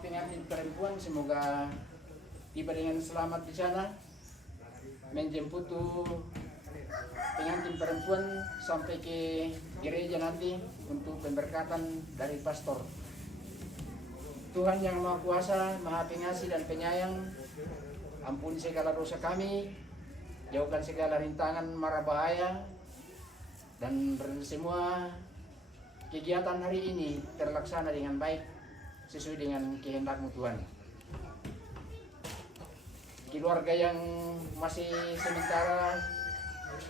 Pengantin perempuan semoga tiba dengan selamat di sana, menjemput pengantin perempuan sampai ke gereja nanti untuk pemberkatan dari pastor. Tuhan yang Maha Kuasa, Maha Pengasih dan Penyayang, ampuni segala dosa kami, jauhkan segala rintangan mara bahaya, dan semua kegiatan hari ini terlaksana dengan baik sesuai dengan kehendak-Mu Tuhan. Keluarga yang masih sementara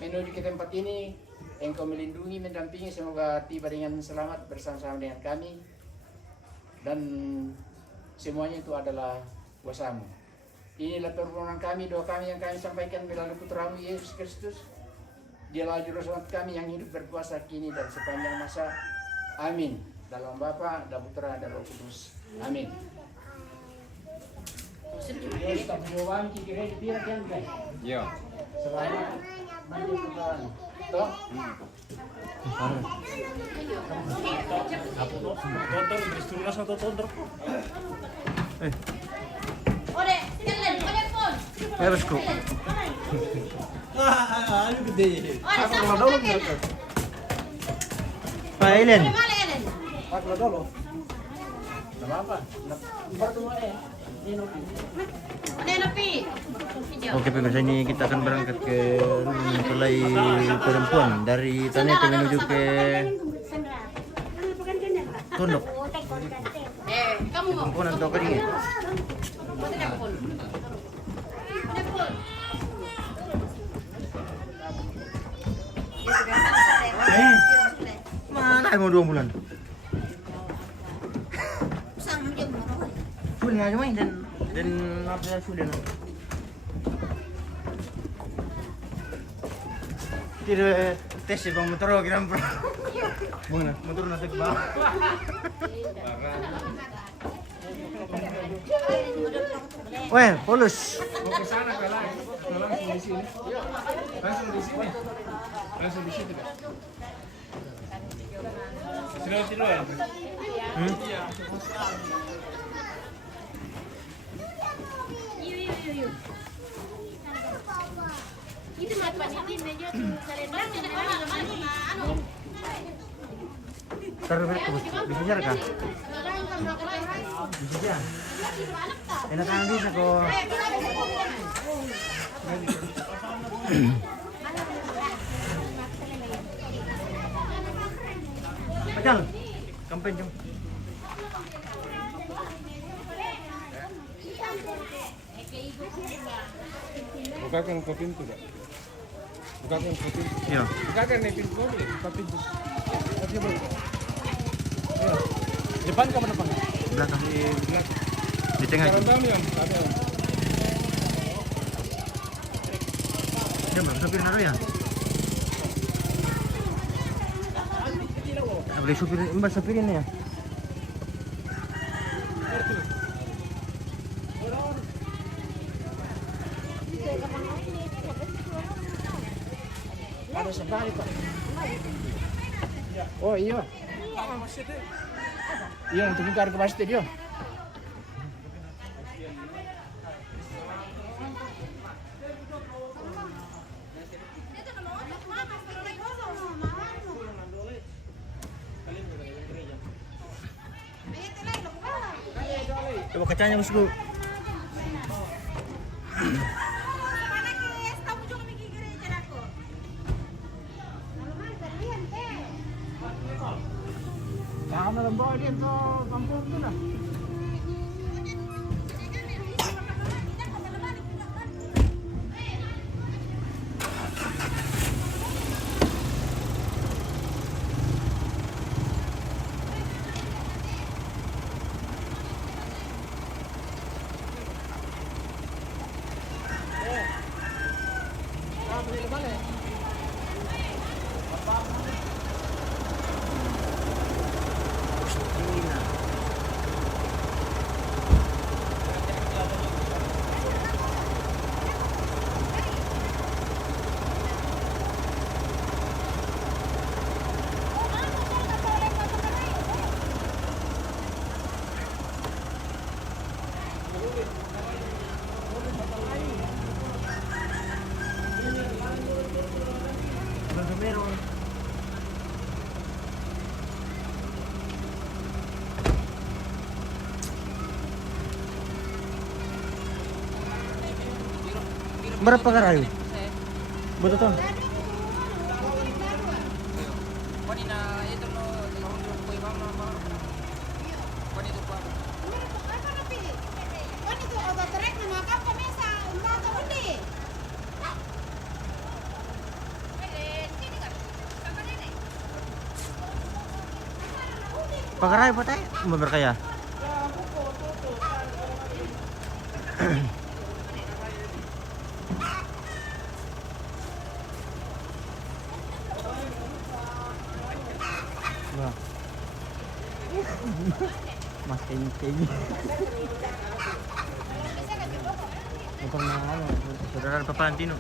menuju ke tempat ini, Engkau melindungi, mendampingi, semoga tiba dengan selamat bersama-sama dengan kami, dan semuanya itu adalah kuasa-Mu. Inilah permohonan kami, doa kami yang kami sampaikan melalui Putra-Mu Yesus Kristus. Dialah juru selamat kami yang hidup berkuasa kini dan sepanjang masa. Amin. Dalam Bapa dan Putra dan Roh Kudus. Amin. Yes, tabuan kira dia kan guys. Iya. Selamat menjalankan. Toh? Tonton disuruh satu tonton. Ode, jalan, ode pun. Harus kok. Ayo gede. Ode, sama. Pak Elen. Pak dulu. Nama apa? Berdua ya. Ode nepi. Oke pemirsa, ini kita akan berangkat ke rumah mempelai perempuan dari Tanete menuju ke Tondok. Kamu mau? Perempuan atau kedingin? Telepon. Mana mau 2 bulan? Sudah aja main dan apa sudah. Tidak tes bang motor kira pro. Mana? Motor nasi bang. Weh, polus. Mau ke sana kalah. Langsung di sini. Langsung di sini. Langsung di situ. Sini ya. Itu apa nih meja tuh kalender anu. Taruh bisa jarak kan? Bisa jarak. Enak kan bisa kok. Pacal, kampanye jom. Bukakan ke pintu, Kak. Bukakan ke pintu. Iya. Bukakan nih pintu mobil, buka pintu. Oke, boleh. Ya. Depan ke depan? Belakang. Di belakang. Di tengah. Sekarang kami yang ada. Ya, supir naruh ya. Boleh supir, mbak supirin ya. Ada sekali Pak. Oh iya. Iya, untuk buka ke masjid dia. Coba kacanya bosku. Jangan dalam bawa dia ke kampung tu lah. Berapa karayu? Betul tuh. Pagarayu pa tayo? Berkaya. Wah. Mas kencing. Mukhang na ano, saudara Papa Antino.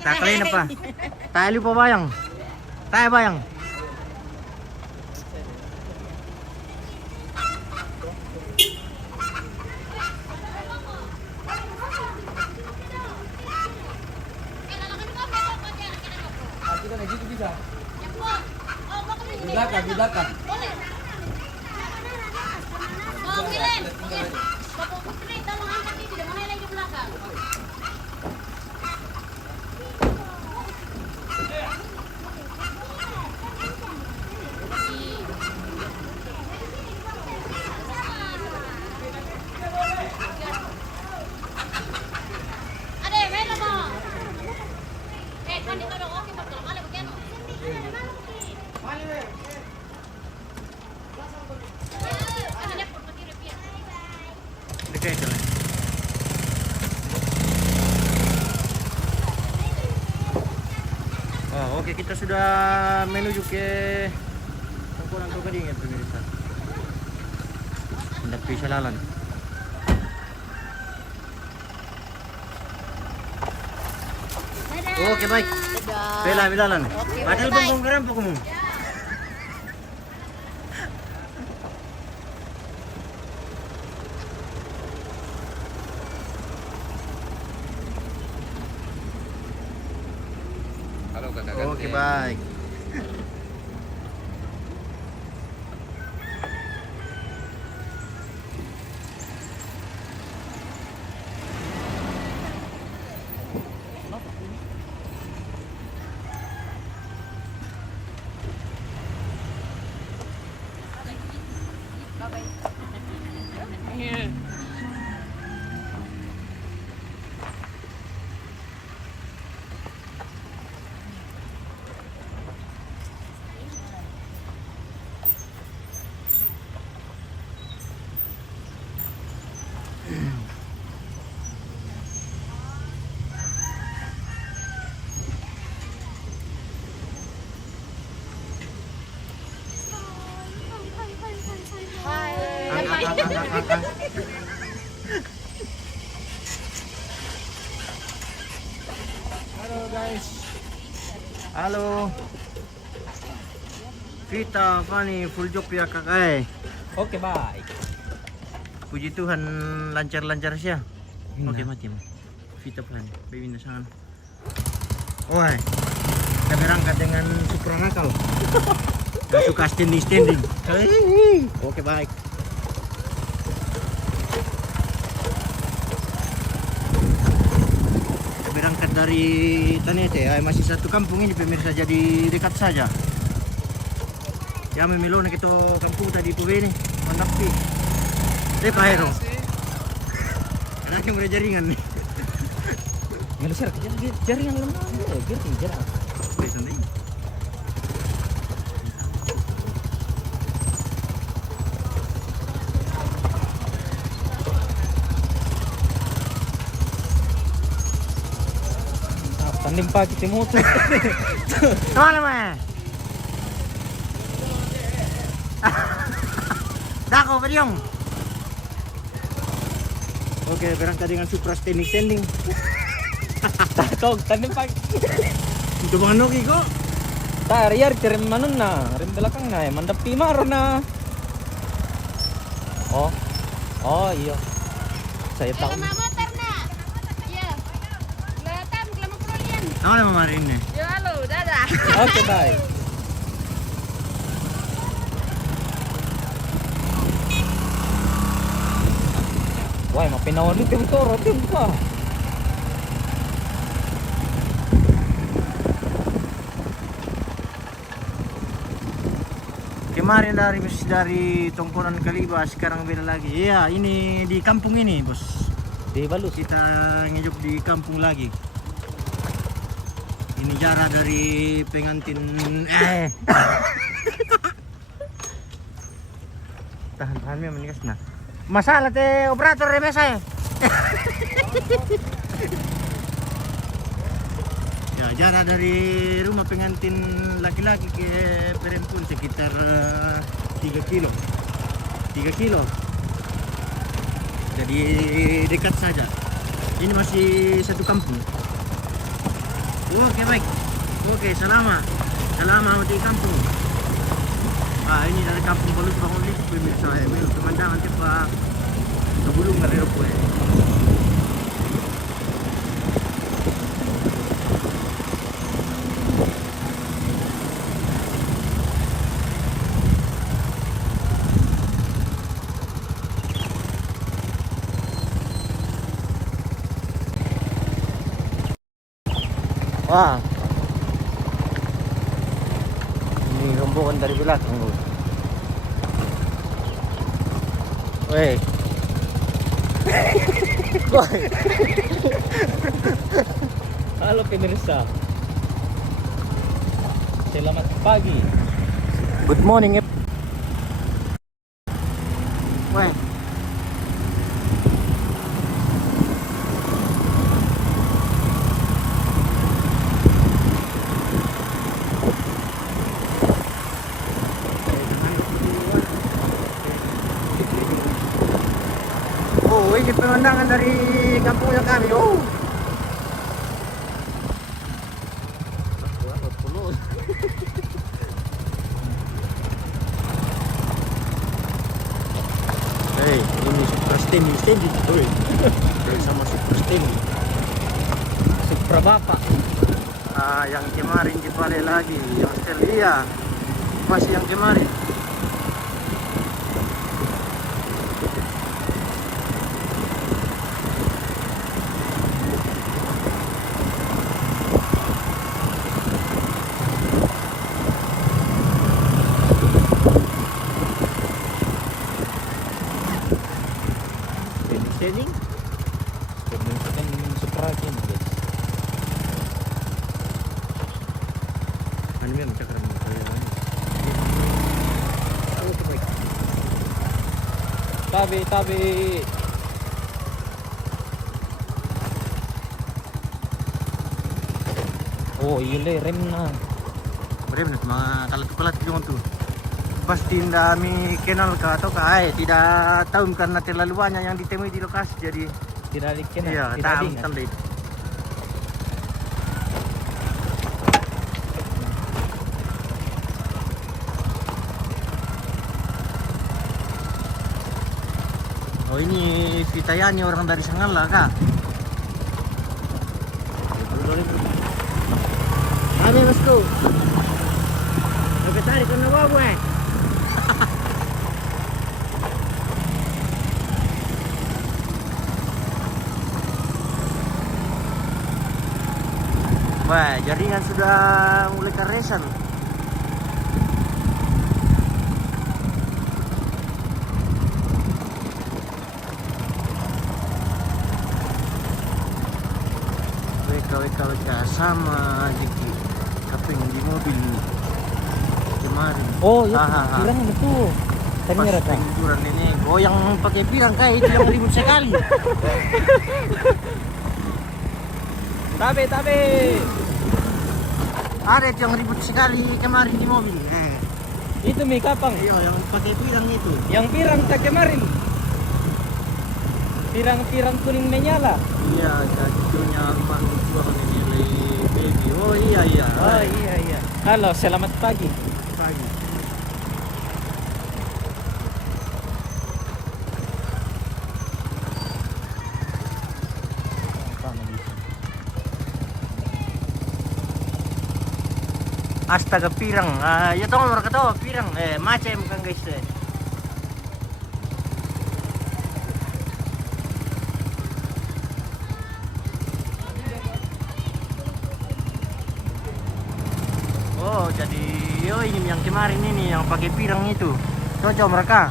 Tak kalian apa? Tak lupa bayang. Tak bayang. Di belakang, di belakang. Oh, Milen. Bapak Putri, tolong angkat ini, tidak mau lagi di belakang. Ade, main lah mo. Kan dito dong, okay, magkakamali, magkano? Ano na po, pag-iripin. Dekat jalan. Oh, oke, kita sudah menuju ke Tengkorak Gading ya pemirsa. Hendak bisa lalan. Oke, baik. Bela bilalan. Padahal bongkong gerampok kamu. Halo kakak. Oke, baik. Halo guys. Halo. Kita Fani full job ya kakak. Oke, baik. Puji Tuhan lancar-lancar sih ya. Oke, mati. Vita plan. Baby nasangan. Oi. Kita berangkat dengan super nakal. Gak suka standing. Oke, baik. Kita berangkat dari Tanete. Masih satu kampung ini pemirsa, jadi dekat saja. Ya memilona kita kampung tadi tuh ini. Mantap sih. Pak Hero. Anaknya udah jaringan nih. Nggak bisa jaringan lemah. Biar jarak. Santai. Tandem pagi temu tuh. Teman-teman. Dako, Padiong. Oke, berangkat dengan Supra standing. Takog tandem pagi. Itu Bang Noki kok. Tak, rem manun na, rem belakang na, mandap timar na. Oh, oh iya. Saya tahu. Lama motor na. Iya. Kelihatan kelama perolian. Nama mamarin nih. Yo halo, dadah. Oke, bye. Wah, mapinawan dito yung toro, din pa. Kemarin dari Tongkonan Kaliba, sekarang beda lagi. Iya, ini di kampung ini, Bos. Di Balus. Kita ngejuk di kampung lagi. Ini jarak dari pengantin tahan memang menikah nah. Masalah teh operator remes saya. Ya, jarak dari rumah pengantin laki-laki ke perempuan sekitar 3 kilo. 3 kilo. Jadi dekat saja. Ini masih satu kampung. Oke, baik. Oke, selama di kampung. Ah, ini dari kampung Balus bangun ini pemirsa ya. Pemandangan cepat kebulung dari Ropo ya. Wah, ini rombongan dari belakang loh. Weh, halo pemirsa, selamat pagi. Good morning. Weh. Oh, ini pemandangan dari kampungnya kami. Oh. Hei, ini super steamy tuh. Sama super steamy. Super bapak. Ah, yang kemarin dibalik lagi, yang Australia. Masih yang kemarin. Setting pembentukan seprakin guys. Ini memang cakram tabi oh iya rem na mga kalat yung tuh pasti kami kenal ke atau tidak tahu karena terlalu banyak yang ditemui di lokasi jadi tidak dikenal. Iya, tidak ingat. Oh ini Vitayani orang dari Sangala kah? Kami bosku. Oke tarik kena bawa Wah, jaringan sudah mulai keresan. WK sama Jiki kaping di mobil kemarin. Oh iya, pirang itu. Ternyata liburan ini goyang pakai pirang kayak itu yang ribut sekali. Tabe. Ada itu yang ribut sekali kemarin di mobil. Itu Mi Kapang. Iya, yang pakai pirang itu. Yang pirang tak kemarin. Pirang kuning menyala. Iya, jadinya rumah tua ini baby. Oh iya. Oh iya. Halo, selamat pagi. Pagi. Astaga pirang. Ya tahu mereka tahu pirang. Macam kan guys. Oh, jadi ini yang kemarin ini yang pakai pirang itu. Cocok mereka.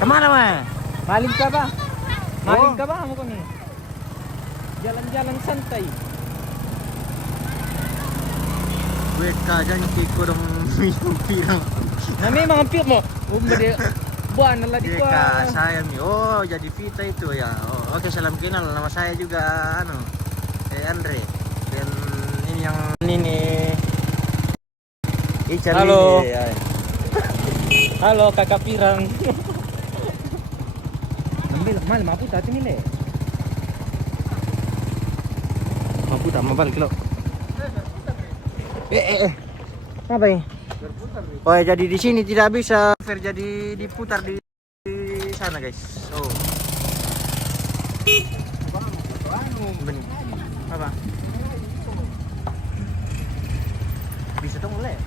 Kemana mah? Maling ka ba? Maling Oh. ka ba mo kami? Jalan-jalan santai. Wait ka dyan ko dong minum pirang. Nami mga piyok mo. Umade buwan na ladi ko. Jika saya mi. Oh, jadi Vita itu ya. Oh, oke, salam kenal. Nama saya juga Andre. Dan ini yang ini Ican Halo. ini. Ya. Halo kakak pirang. Ambil mal mampu tadi nile. Mampu tak mabal kilo. Apa ini? Oh, ya, jadi di sini tidak bisa jadi diputar di sana, guys. Oh. Benih. Apa? Bisa dong mulai.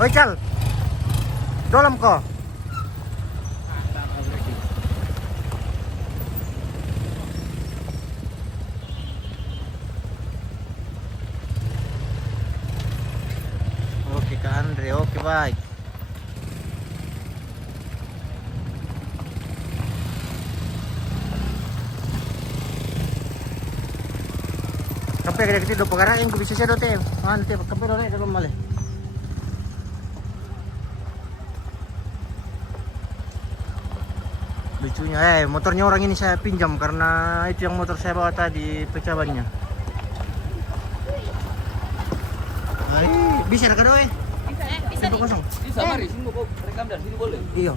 Oi, Cal. Dalam kok. Oke, Kak Andre. Oke, baik. Kape kada kiti do pagarain ko bisa siya do te. Ante kape do na dalam male. Lucunya motornya orang ini saya pinjam karena itu yang motor saya bawa tadi pecah bannya. Ay, bisa ka do Bisa Itu kosong. Ini sama di sini kok rekam dari sini boleh? Iya.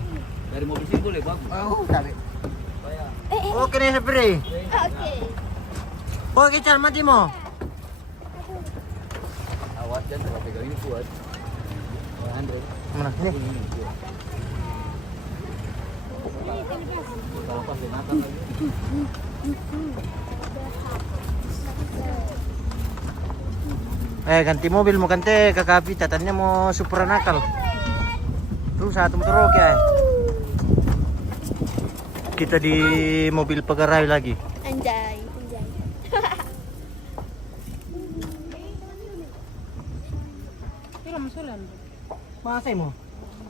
Dari mobil sini boleh bagus. Oh, tabi. Bayar. Oke nih sepre. Oke. Oke, Cal mati mo. Awas jangan terlalu pegang ini kuat. Andre. Mana? Ini. Kalau pas Nathan lagi. Ganti mobil mo kante kakapita tanya mo super nakal. Terus satu motor oke. Kita di mobil pagarai lagi. Anjay. Masa mo?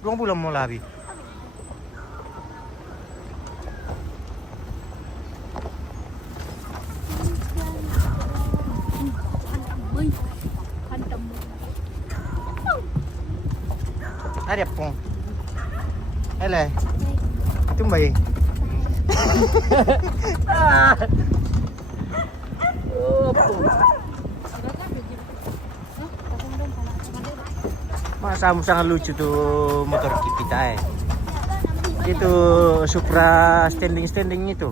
2 bulan mo labi. Ada pong. Hele. Tumbay. Masa sangat lucu tuh motor kita Itu Supra standing itu.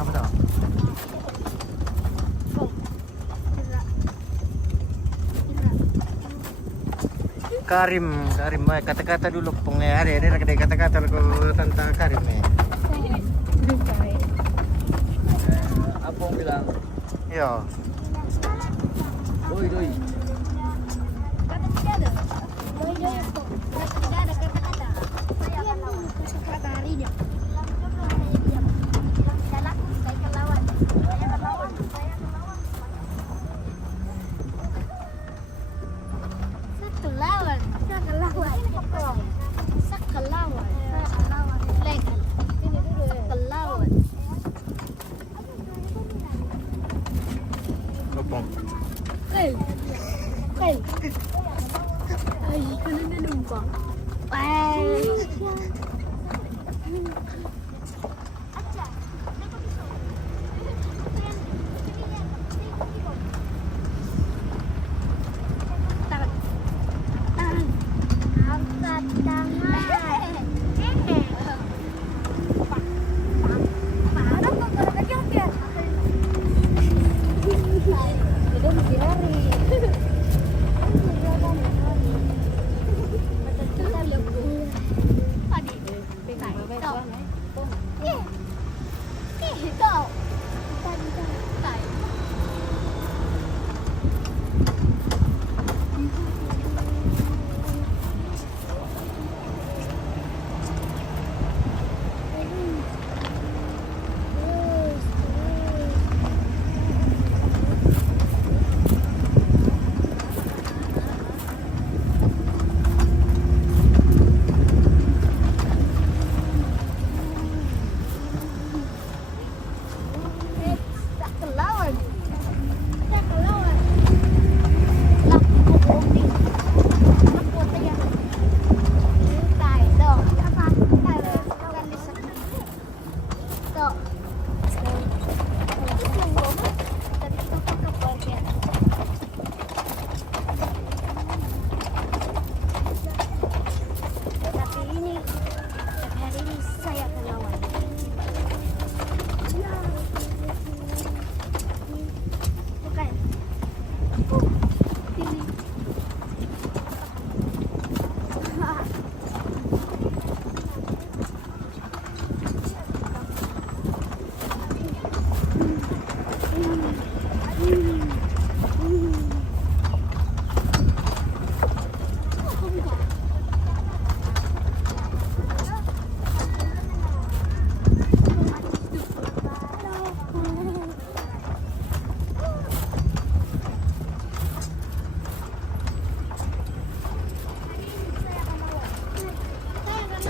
Apa tau? Karim, kata-kata dulu pong ada kata-kata kalau tentang Karim Apa yang bilang? Yo. Doi. Kopong. Ay, ka na nalumbang. Ay.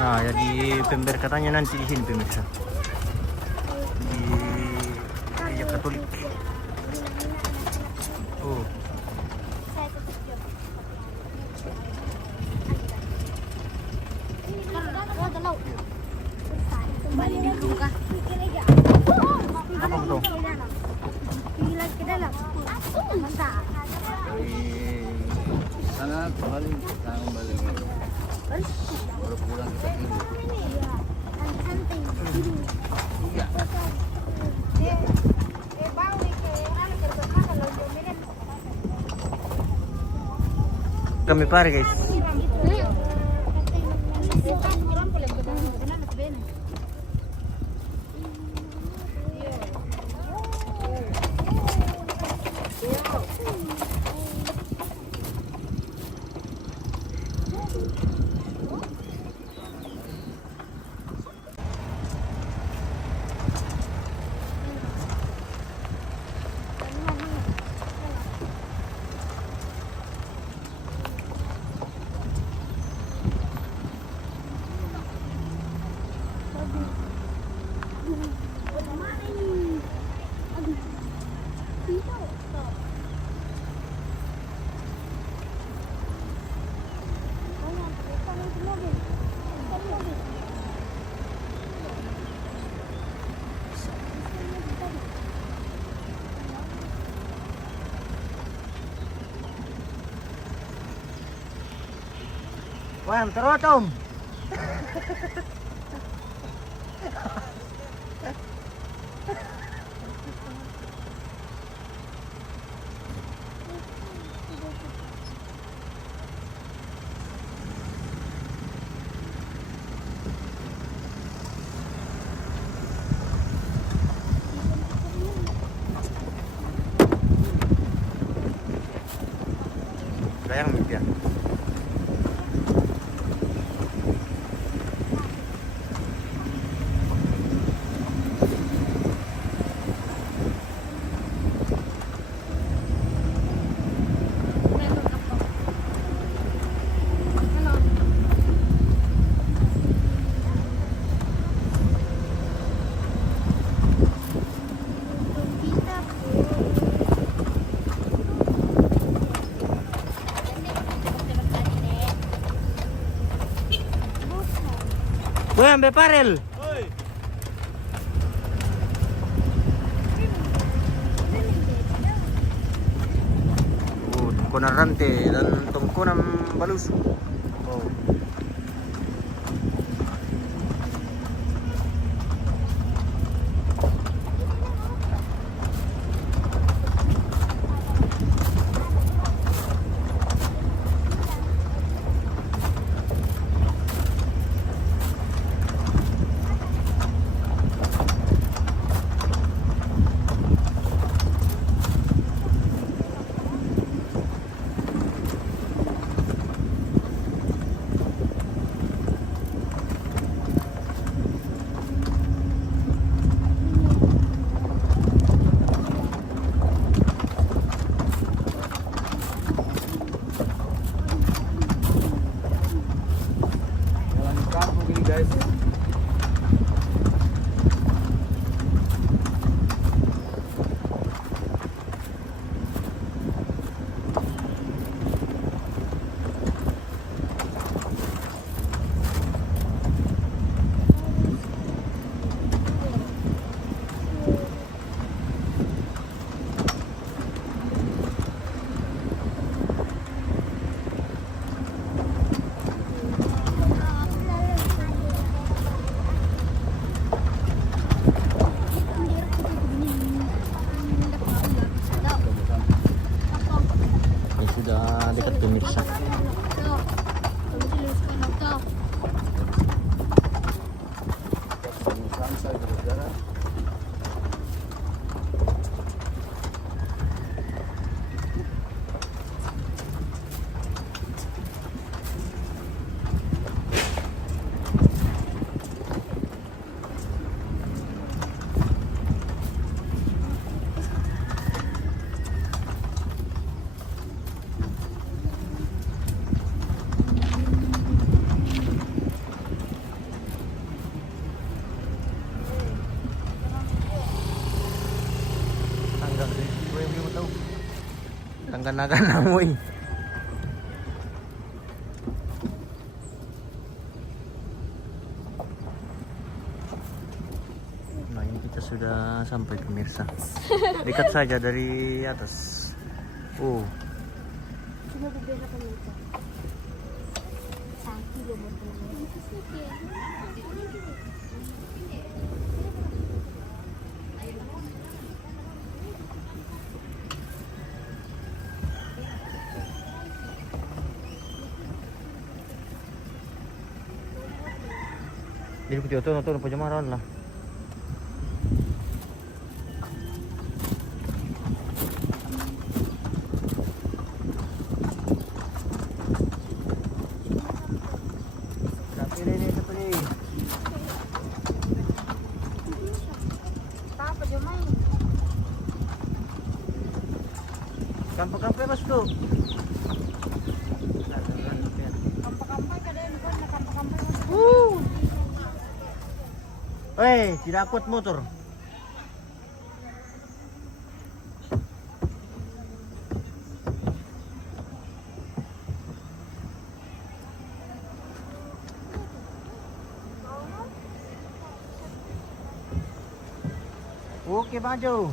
Nah, jadi pember katanya nanti di sini pemirsa. Di gereja Katolik. Oh, Kembali di rumah. apa tuh? Pilat ke dalam. Masa. Sana kembali, kita kembali. Baru pulang kita tidur. Iya. Santai. Iya. Bang, kayak terkenal kalau jaminan. Kami pare guys. Wah, terus Om. Sayang ya. Boy, ambil parel. Tungkunan rantai dan tungkunan balusu. Oh. Jalan di kampung ini guys. Ini sudah dekat pemirsa. Samsai berjalan. Tanggang sih, gue yang belum tahu. Tanggang naga namoy. Nah ini kita sudah sampai pemirsa. Dekat saja dari atas. Oh, Cuma beberapa meter. Satu dua meter. jadi kita tuh pajamaran lah. Apa dia main? Kampak-kampak mas tuh. Kampak-kampak kada yang kan kampak-kampak. Weh, tidak kuat motor. Oke, maju.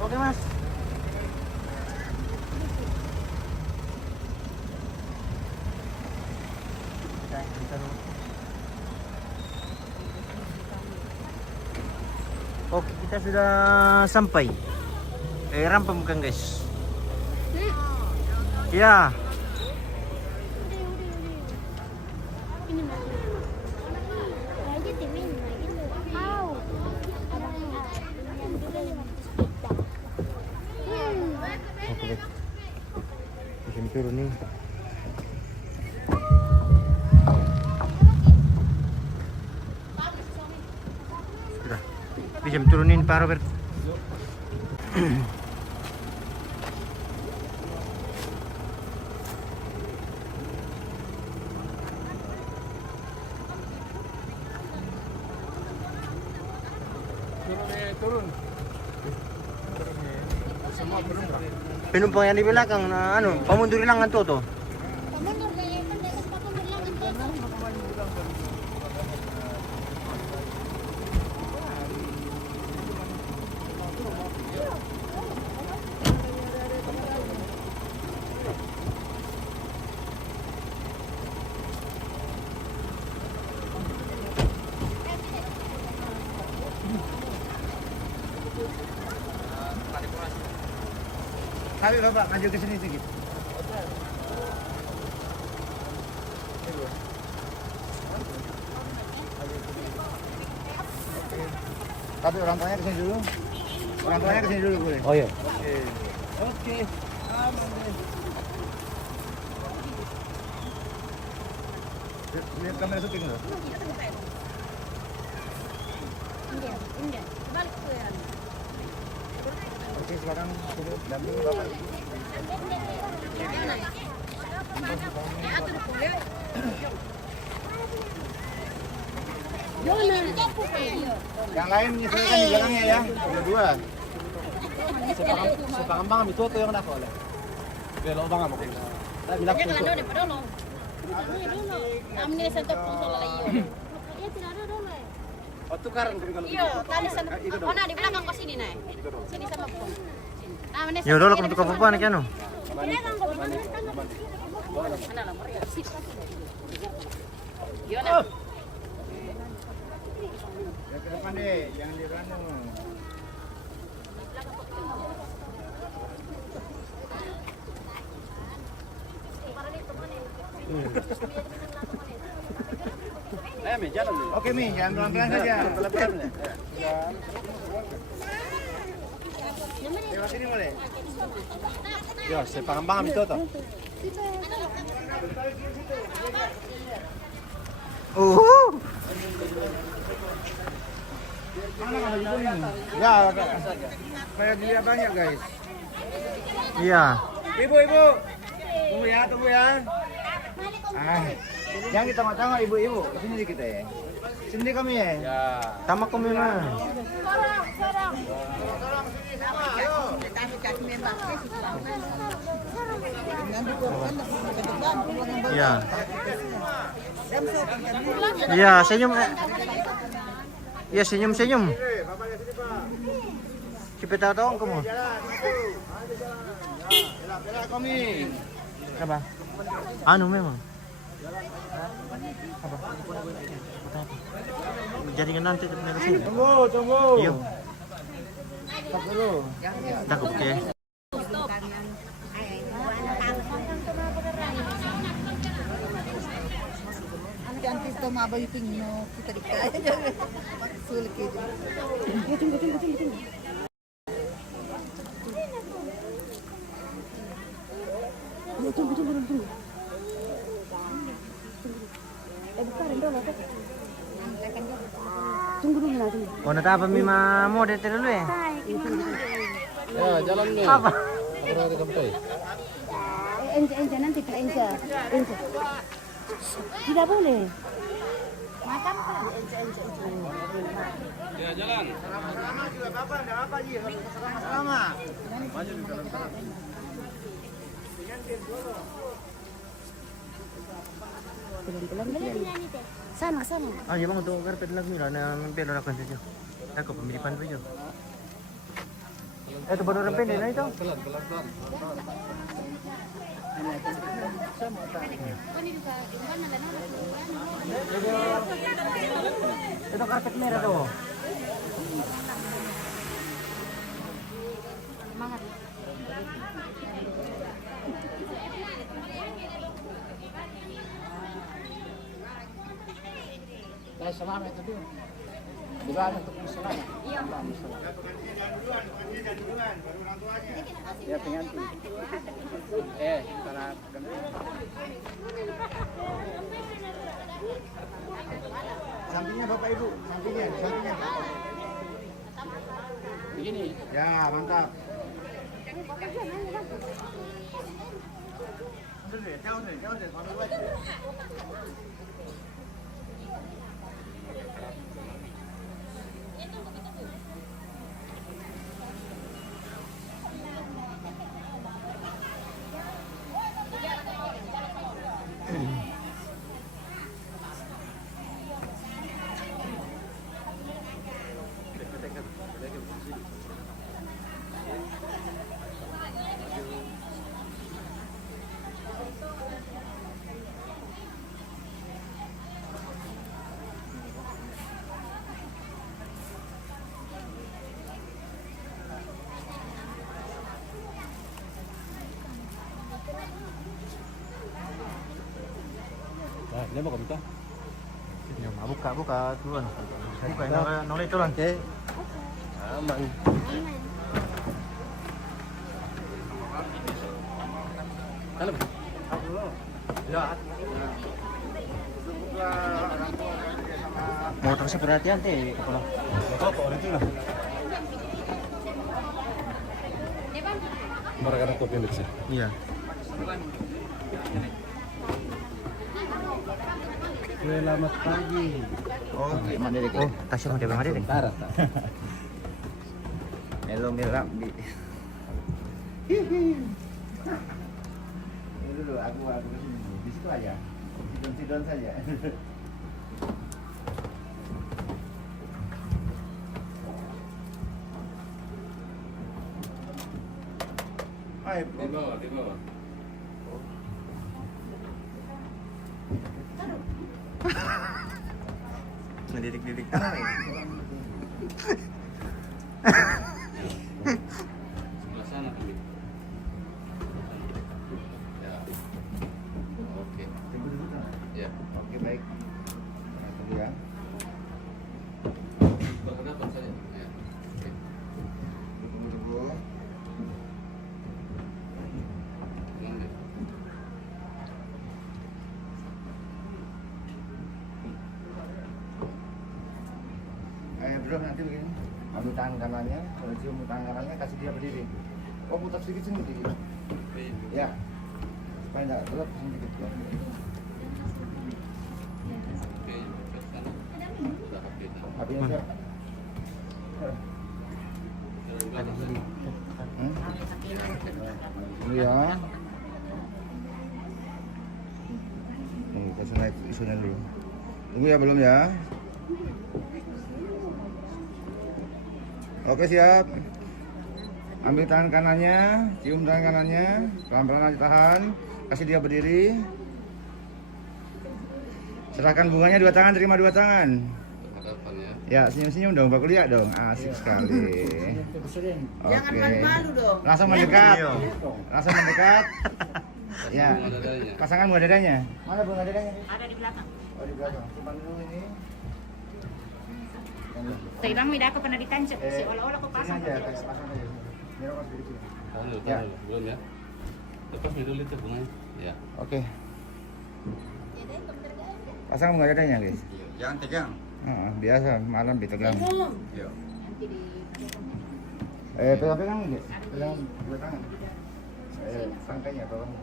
Oke, Mas. Oke, kita sudah sampai. Rampa bukan, guys? Ya. Ini masih. Lagi timin lagi. Au. Oke, baik. Bisa turun nih. Sudah. Bisa turunin Pak Robert. Turun. semua berubah. Penumpang yang di belakang, nah, pamunduri lang ang toto. Pamundur kaya kan di atas pamundur lang ang toto. Sabi Bapak, maju ke sini sedikit. Tapi orang tuanya ke sini dulu. Orang tuanya ke sini dulu boleh. Oh iya. Oke. Aman deh. Lihat kamera syuting loh. Ini. Balik tuh ya. Oke, sekarang duduk dampingi Bapak. Yang lain menyesuaikan di belakangnya ya. Dua. Sepangambangan itu tuh yang nak oleh. Belo bang mo. Bilang Dia kalau udah dulu. Amne satu puso lalayo. Iya tidak ada dulu. Oh tukaran kan kalau. Iya, tali sana. Oh, nah di belakang kau sini naik. Sini sama pun. Nah, mana Yo dolo kung tuka pa pa ano. belakang kau mana? Mana lah, Maria. Gimana? Ya ke depan deh, jangan di ranu. Ayo Mi, jalan Mi. Oke Mi, jangan pelan-pelan saja. Pelan-pelan ya. Lewat sini boleh. Yo, sepangambangan itu tuh. Mana kalau di sini? Ya, kayak dilihat banyak guys. Iya. Ibu, tunggu ya. Jangan kita tengok ibu. Kesini dikit ya. Sini kami ya. Tama ko muna. Iya. Iya, senyum. Iya, senyum. Cepet tahu kamu. Bela kami. Apa? Ano memang? Jaringan nanti meron sini. Tunggu. Iyo. Stop dulu. Takot kayo. Antes tomaba yung tingno, kita di kaya. Sulit gitu. Tunggu. O natapa mi model dulu ya? Ya, jalan Mi. Apa? Orang sampai. Enja nanti ke enja. Tidak boleh. Makan kan? Ya, jalan. Sama juga Bapak, enggak apa Ji. Sama. Maju di kanan. Sana. Ah, ya bang untuk karpet lagi lah, ng pelo na kansa siya. Ako pamilipan pa yun. Ito ba orang pende na ito? Pelan-pelan. Ito karpet merah to. Dahil salamat ito din. Di ba ano ito kung salamat? Iya. Ya, pengantin. Para ganti. Sampingnya Bapak Ibu, sampingnya. Begini. Ya, mantap. Jauh deh, sambil baju. Dia mau kita. Ya, buka duluan. Buka noleh itu lang. Oke. Aman. Dalam. Motor sih perhatian teh kepala. Apa orang itu lah. Mereka ada kopi sih. Iya. Selamat pagi. Oh, tasya mau dia deh. Tara. Melo merah di. Ini dulu aku di situ aja. Sidon saja. Ayo, Di bawah. Ngedidik-didik. Sebelah sana kan. Ya. Oke. tunggu dulu kan? Ya. Oke, baik. Nah, tunggu ya. Berhadapan saja. Ya. Oke. Tunggu dulu. Tenang deh. Bro, nanti begini. Ambil tangan kanannya, kalau cium tangan kanannya kasih dia berdiri. Oh, putar sedikit sini dikit. Ya. Supaya enggak gelap sini dikit. Ya. Oke, ke sana. Udah HP. HP-nya siap. Ini ya. Nih, kasih naik isunya dulu. Tunggu ya, belum ya. Oke, siap. Ambil tangan kanannya, cium tangan kanannya, pelan-pelan aja tahan. Kasih dia berdiri. Serahkan bunganya 2 tangan, terima 2 tangan. Berhadapan ya. Ya, senyum-senyum dong, Pak Kuliah dong. Asik sekali. Jangan Oke. malu-malu dong. Langsung mendekat. Iya. Langsung mendekat. Ya. Bunga dadanya. Pasangan bunga dadanya. Mana bunga dadanya? Ada di belakang. Oh, di belakang. Simpan dulu ini. Tapi Bang Mida aku pernah ditancap si olah-olah aku pasang. Sini aja, pasang aja. Biar aku sedikit sini. Tahan dulu, Ya. tahan dulu. Belum ya. Lepas dulu itu bunganya. Ya. Oke. Pasang bunga dadanya, guys. Jangan tegang. Biasa malam ditegang. Iya. Nanti di Pegang-pegang ini, pegang 2 tangan. Sangkainya bawahnya.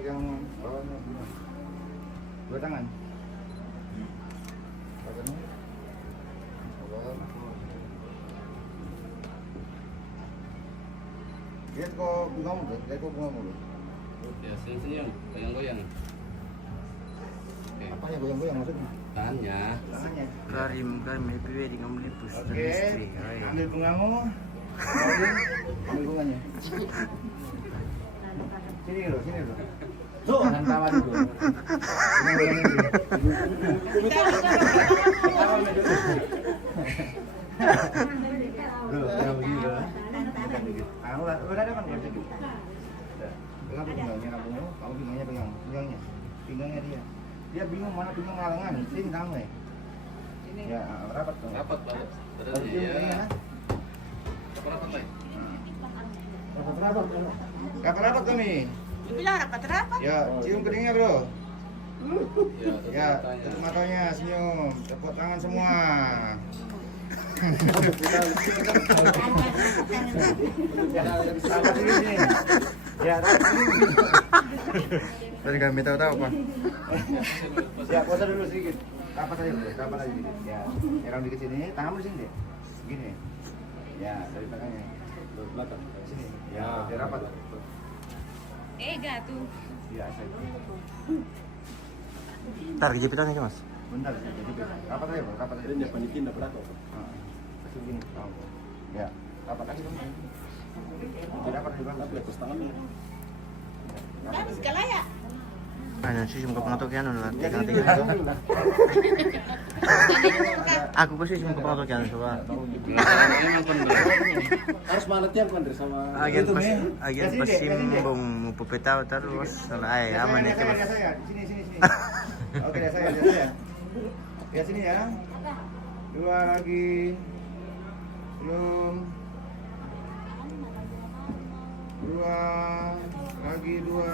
Pegang bawahnya. 2 tangan. Bawahnya. Lihat kok bungamu tuh, lihat kok bungamu tuh. Ya, senyum-senyum. Goyang-goyang. Oke. Apanya goyang-goyang maksudnya? Tangannya. Tangannya. Karim happy wedding Om Lipus dan Oke, istri. Ayo. ambil bungamu. Ambil bunganya. Sini dulu, sini dulu. Tuh, jangan tawa dulu. Ini dulu. Dulu, jangan begitu. Udah ada kan gitu. Pegang pinggangnya kamu, pinggangnya pegang, pinggangnya dia. Dia bingung mana pinggang ngalengan, sini kamu ya. Ya, rapat dong. Rapat banget. Baru Dadanya. cium Ya. ya. Rapat baik. Rapat kami. Dibilang rapat-rapat. Ya, cium kedingnya bro. Ya, Ya, tutup tutup matanya. matanya, senyum, tepuk tangan semua. Rapat dulu sini. Ya, rapat dulu. Tadi kami tahu apa. Ya, puasa dulu sedikit. Rapat aja bro, rapat aja sedikit. Ya, erang dikit sini, tanganmu di sini deh. Gini. Ya, dari tangannya. Belakang. Sini. Ya, biar rapat. Ega tuh. Ya, saya. Ntar kejepitan aja mas. Bentar, jadi rapat aja bro, rapat aja. Dia panikin dapat berapa? Kasih gini. Ya, rapat lagi dong. Tidak rapat di belakang. Lepas tangannya. Habis kalaya. Ano sih muka pengatukian lah. Ya, Tinggal sini tinggal. dulu. Aku pasti muka pengatukian coba. Emang kan harus malatian kan sama Agen pas Ya, agen sini pas deh, ya, sini deh. simbong mau pepetau terus salah ay aman Biasanya itu mas. saya. Sini. Oke, lihat saya. Lihat sini ya. 2 lagi. Belum. 2 lagi 2.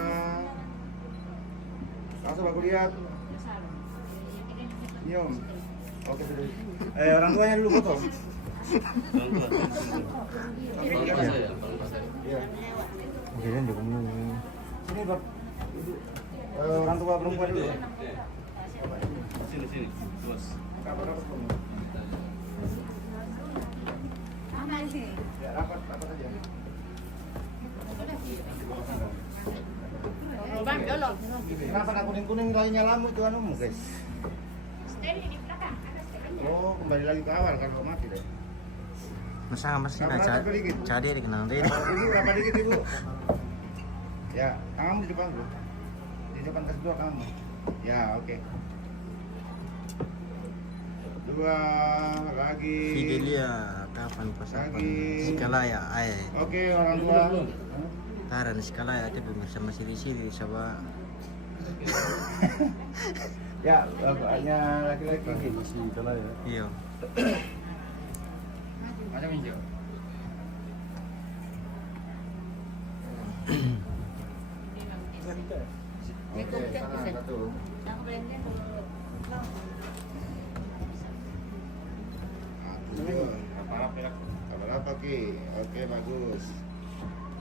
Langsung aku lihat. Senyum. Oke, sudah. Orang tuanya dulu foto. Iya. Oke kan juga belum. Sini, Bab. Orang tua perempuan dulu. Sini, bos. Rapat semua. Ya, rapat aja. Bang, dulu. Kenapa nak kuning-kuning lagi nyalamu itu anumu, guys? Stay di belakang. Ada stay. Oh, kembali lagi ke awal kan kau mati deh. Masa masih nak cari dikenal deh. Ibu, rapat dikit, Ibu. Ya, tanganmu di depan, Bro. Di depan tas 2 kamu. Ya, oke. 2 lagi. Fidelia kapan pasangan skala ya ay. Oke, orang tua. Taran skala ya tapi bersama siri-siri sama. Ya, bapaknya laki-laki. Masih kalah ya. Iya. Ada minjau. Oke, salah satu. Apa Ki? Oke, bagus.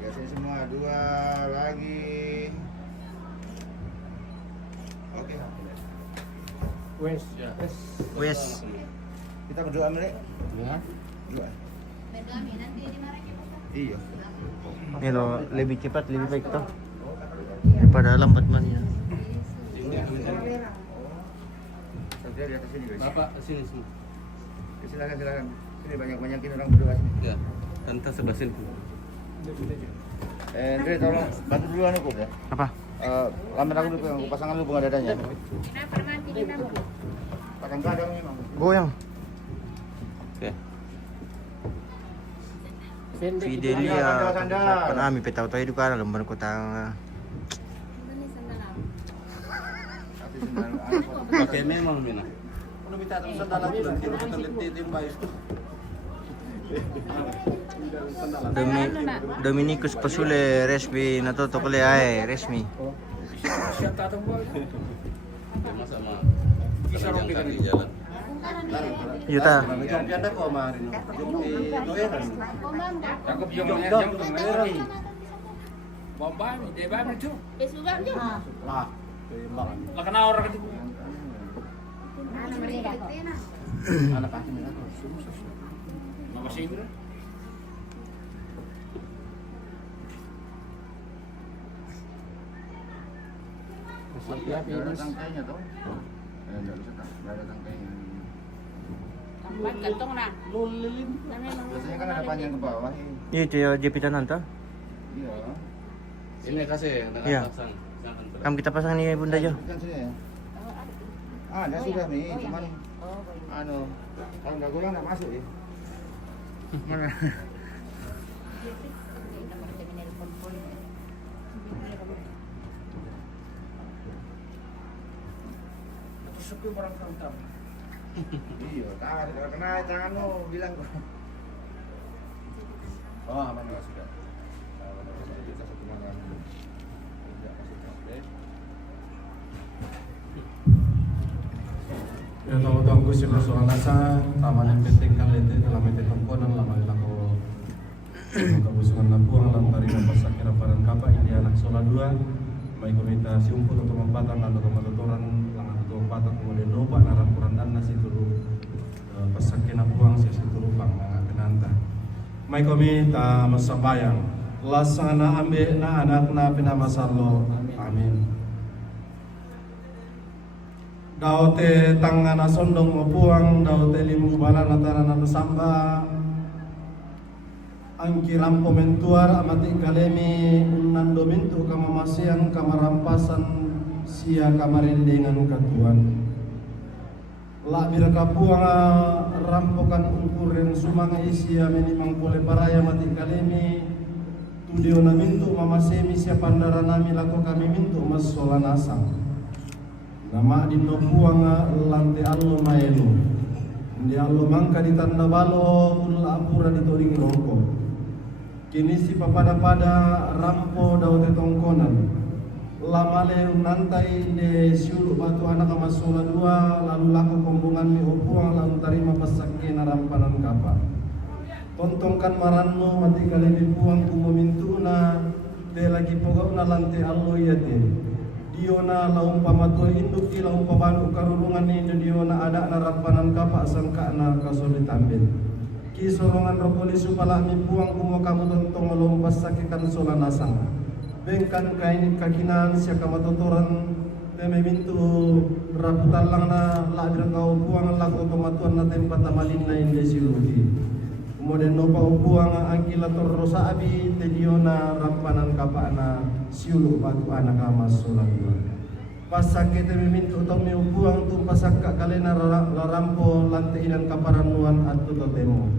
Biasin semua. 2 lagi. Oke. Wes. Wes. Kita berdoa Mele. Ya. Doa. Nanti dimarahin. Iya. Ini lo lebih cepat lebih baik toh daripada lambat mannya. Saya di atas sini, guys. Bapak sini sini. Ya, silakan. Sini banyak-banyakin orang berdoa sini. Ya. Tante sebelah sini. Andre, tolong bantu duluan aku ya. Apa? Lambat aku dulu, aku pasangan lu bunga dadanya. Kenapa nanti di nama? Pasang kadang memang. Goyang. Oke. Fidelia. Pernah kami petau tahu itu kan lembar kota. Pakai memang Mina. Udah minta sandalan dulu, kita lihat baik. Dominikus Pasule resmi nato tokole ay resmi. Siap tatang boy. Sama sama. Bisa rong di jalan. Yuta. Jom ada kok kemarin. Jom di doyan. Cakep yang tengah. Bombay, di bawah itu. Besugan dia. Lah, kembang. Lah kena orang itu. Anak kaki Mina tuh. Makasih Indra. Ada tangkainya toh? Enggak bisa tak, enggak ada tangkainya. Tempat kantong na. Lulilin. Biasanya kan ada panjang ke bawah ya. Itu ya jepitan nanti. Iya. Ini kasih Iya. pasang. Kam kita pasang nih bunda Jo. Kan sini ya. Ada sudah nih, cuman kalau nggak goyang nggak masuk ya. Mana? Tusuk ke orang frontal. Iya, kalau kena tangan lo bilang. Oh, aman ya sudah. Ya tahu tangku si persoalan nasa taman PT Kalete dalam PT Tongkonan lama ilako kabusungan Lampung lampari napas sakira paran kapa ini anak sola 2 mai komita si umput untuk mempatang atau kematotoran lang atau patang kemudian doba narapuran dan nasi tulu pasakina puang si tulu pang kenanta mai komita masambayang lasana ambe na anak na pinamasarlo amin. Daute tangana sondong mapuang daute limu bala natarana samba angkiram komentuar amati kalemi unando mintu kamamasian kamarampasan sia kamarindengan katuan la birakapuanga rampokan ungkuren sumanga isia menimang kole paraya mati kalemi tudio na mintu mamasemi sia pandara nami lako kami mintu mas solanasang Nama dino buang lante allo maelo. Di allo mangka di tanda balo ulah apura di toring rongko. Kini si papada rampo daute tongkonan. Lamale nantai de siulu batu anak amasola dua lalu laku kombongan mi opuang lalu tarima pasake narampanan kapa. Tontongkan maranno mati kali mi puang kumomintuna de lagi pogona lante allo yate. Diona laum pamatua induk ki laum pabanu karulungan ni diona ada narampanan kapa sangka na kasoli tambel. Ki sorongan rokoli supala mi puang kumo kamu tontong laum pasakikan sola nasang. Bengkan kain kakinan siya kamatotoran teme mintu raputan lang na labir kau puang lag otomatuan na tempat tamalin na inde silugi. Kemudian nopa buang angkilator rosa abi tediona rampanan kapa na siulu batu anak amas soladua. Pasak kita memintu tomi buang tu pasak kalena larampo lantainan kaparanuan atu totemo.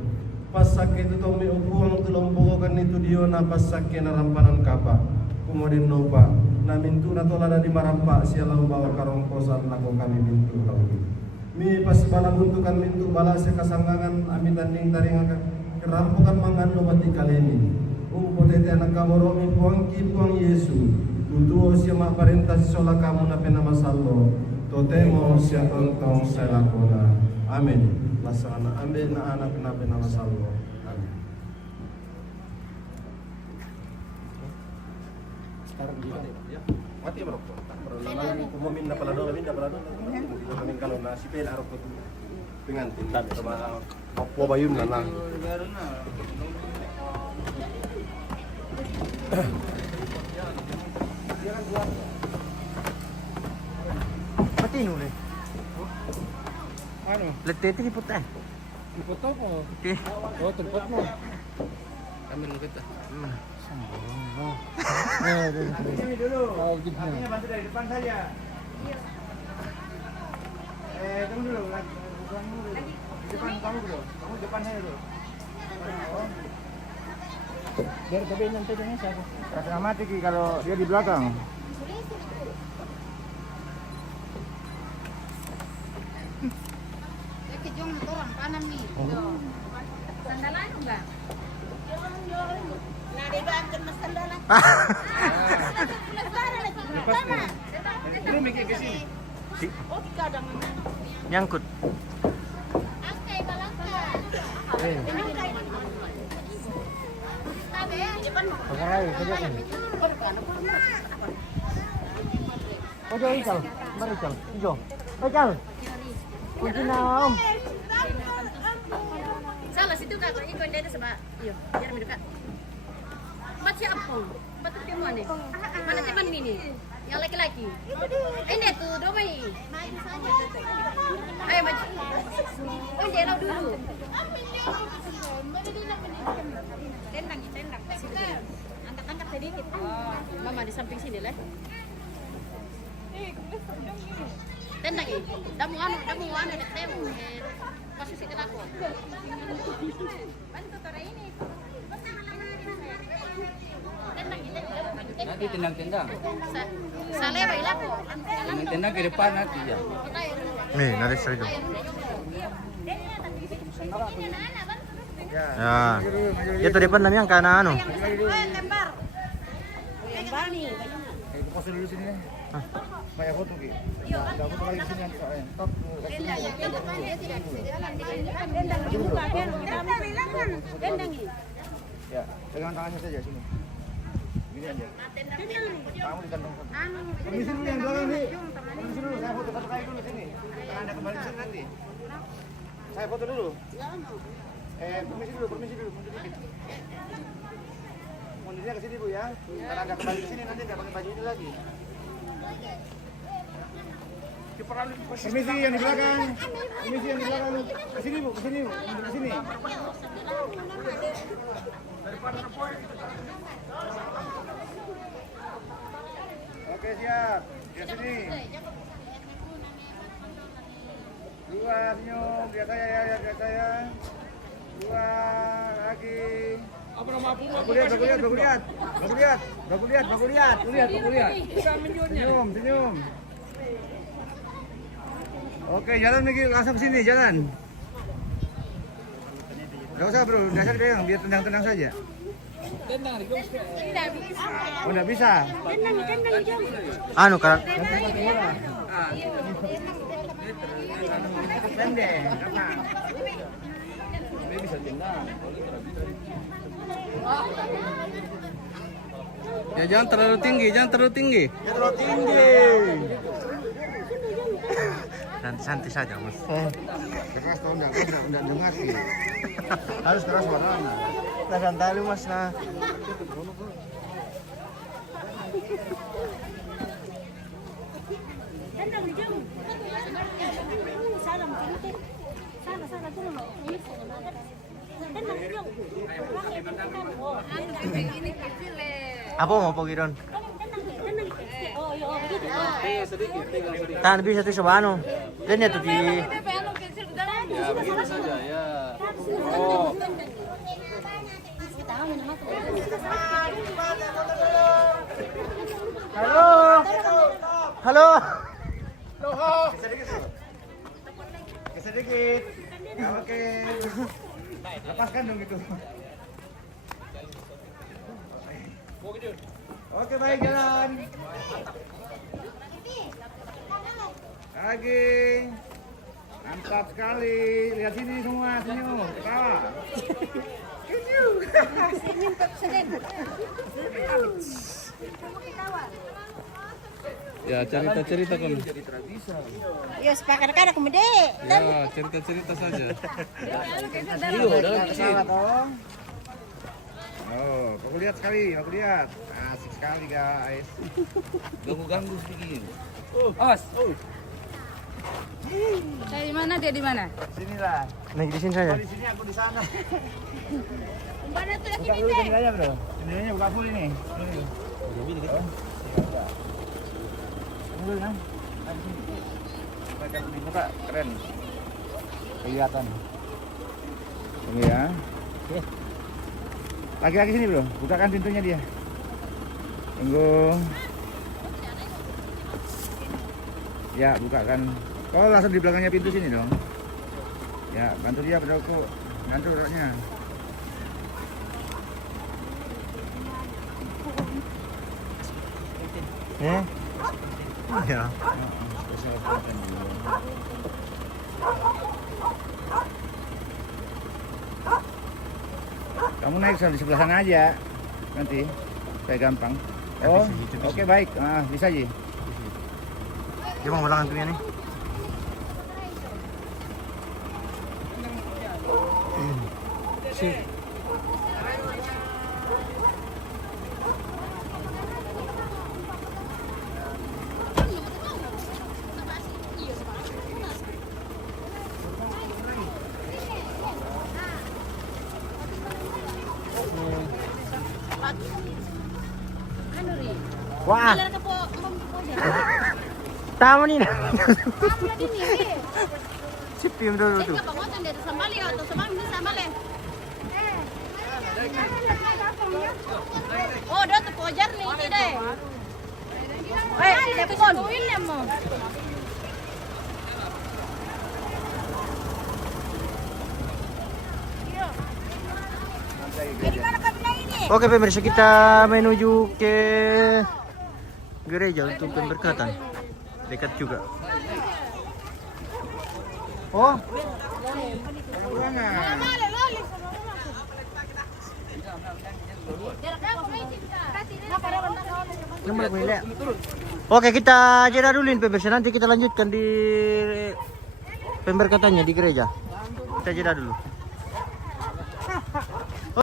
Pasak itu tomi buang tu lompokan itu diona pasak kena rampanan kapa. Kemudian nopa na mintu na tolada di marampa sialau bawa karongkosan nako kami mintu kau. Mi pas bala buntukan mintu bala sekasanggangan amin tanding taringan kerampokan mangan lo mati kaleni. Tete anak kamoromi puang Yesu. Tutuo siya maparintas sola kamu na penamasallo. Totemo siya tontong selakona. Amin. Lasana amin na anak na penamasallo. Amin. Mati bro. Umumin na pala doon, kami kalau na si Pela harap ko pengantin sama Papua Bayun na lang. Mati nule. Ano? Letete ni puta. Ipot ako. Okay. Oh, tempat mo. Kami dulu kita. Sini dulu. Oh, gitu. Akhirnya bantu dari depan saja. Tunggu dulu. Depan kamu bro. Kamu depan saya dulu. Biar tapi nanti dengan siapa? Kasih amati Ki kalau dia di belakang. Kejong orang panam nih. Sandalan enggak? Nah, dia bangun mas sandalan. Lebaran lagi. Sama. Ini mikir ke sini. Oh, kadang Nyangkut. angkai balangka. Tabe, di depan. Pengarai saja kan. Oh, jauh Ical. Mari Ical. Hijau. Ical. Kunci naom. Salah situ kak, ikut dia ada sebab. Iyo, biar mendekat. Bat siapa? Bat tu mana ni? Mana teman ni ni? Yang laki-laki. Ini tu domai. Ayo maju. Oh, jalan dulu. Tendang, tendang. Angkat-angkat sedikit. Mama di samping sini lah. Tendang ini. Damu anu dekat temu. Posisi kenapa? Bantu tore ini. Tendang ini. Nanti tendang-tendang. Saleh baiklah kok. Tendang ke depan nanti ya. Nih, nari serius. Ya. Itu depan namanya kana anu. Lembar. Lembar nih. Pos dulu sini. Kayak foto Ki. Enggak foto lagi sini nanti soalnya. Stop. Ya, pegang tangannya saja sini. Gini aja. Kamu di kantong. Permisi dulu yang belakang nih. Permisi dulu, saya foto satu kali dulu sini. Jangan Anda kembali ke sana nanti. Saya foto dulu. Permisi dulu, mundur dikit. Mundurnya ke sini Bu ya. Karena Anda kembali ke sini nanti nggak pakai baju ini lagi. Permisi yang di belakang. Permisi yang di belakang. Ke sini Bu, ke sini Bu. Mundur ke sini. Oke, siap. Di sini. Dua, senyum. Lihat saya ya, lihat saya. Dua, lagi. Apa nama aku? Baku lihat. Senyum. Oke, jalan lagi langsung ke sini, jalan. Gak usah bro, dasar pegang, biar tendang-tendang saja. Oh, enggak bisa. Anu kan? Pendek, kakak. Ini bisa tendang. Ya jangan terlalu tinggi, jangan terlalu tinggi. Ya terlalu tinggi. Santai saja mas. Keras tau enggak dengar sih. Harus keras suaranya. Nah santai lu mas nah. Apa mau pergi don? Tahan bisa tuh coba anu. Dan ya tuh di. Halo. Halo. Sedikit. Oke. Lepaskan dong gitu. Oke, baik jalan. Lagi. Mantap sekali. Lihat sini semua, senyum, ketawa. Ya cerita-cerita kan. Ya sepakat kan aku mede. Ya cerita-cerita saja. Kesalahan dong. Oh, aku lihat sekali, aku lihat. Asik sekali guys. Ganggu-ganggu sedikit. Saya di mana, dia di mana? Sinilah. Naik di sini saja. Di sini aku di sana. Mana tuh lagi Buka dulu jendelanya bro. Jendelanya buka full ini. Ini. Dulu kan. Mereka dibuka keren. Kelihatan. Ini ya. Lagi-lagi sini bro. Bukakan pintunya dia. Tunggu. Ya bukakan. Oh langsung di belakangnya pintu sini dong. Ya bantu dia bro. Bantu bro-nya. Ya. Kamu naik di sebelah sana aja. Nanti saya gampang. Oh, oke baik. Ah, bisa Ji. Dia mau ulangan tuh nih. Wah, tamu nih. Sipim dulu tuh. Oh, dia tuh pojar nih ini deh. Telepon. Ya mau. Oke pemirsa, kita menuju ke gereja untuk pemberkatan. Dekat juga. Oh, oke, kita jeda dulu pemirsa. Nanti kita lanjutkan di pemberkatannya di gereja. Kita jeda dulu.